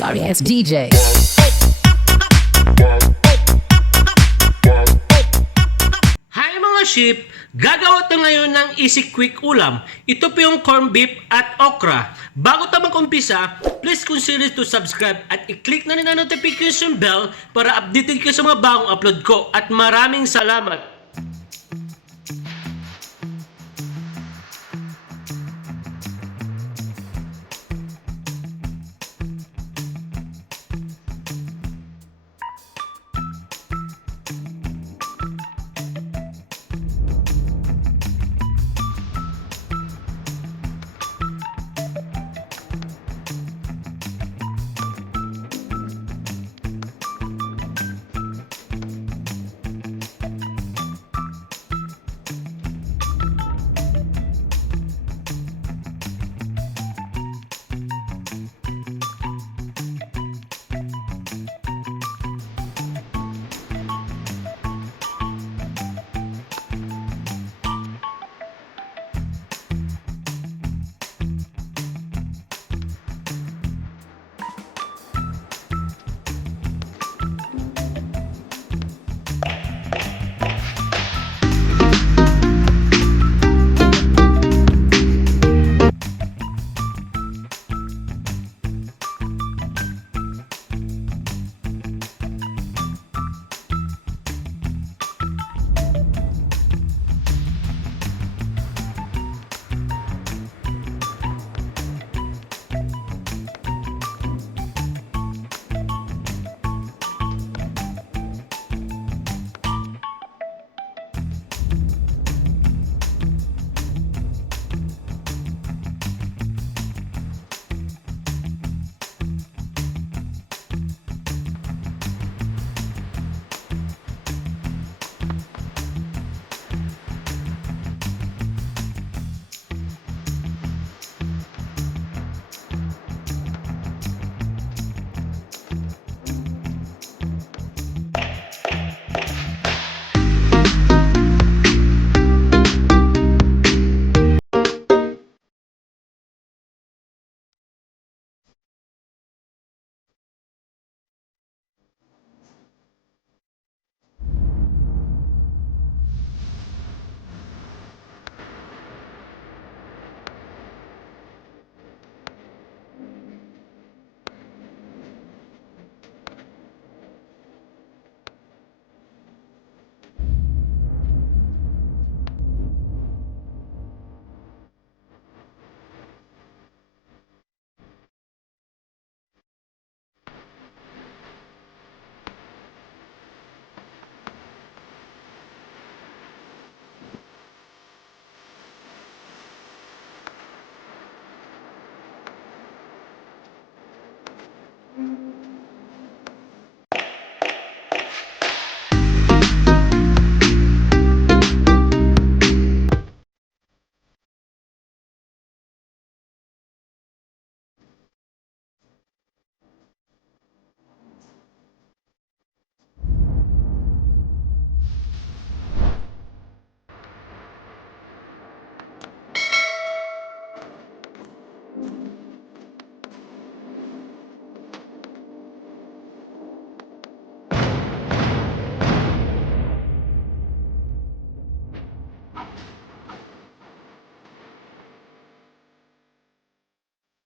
Sorry ass DJ. Hi mga sheep! Gagawa tayo ngayon ng easy quick ulam. Ito po yung corned beef at okra. Bago tayo mag-umpisa, please consider to subscribe at i-click na rin ang notification bell para updated kayo sa mga bagong upload ko. At maraming salamat!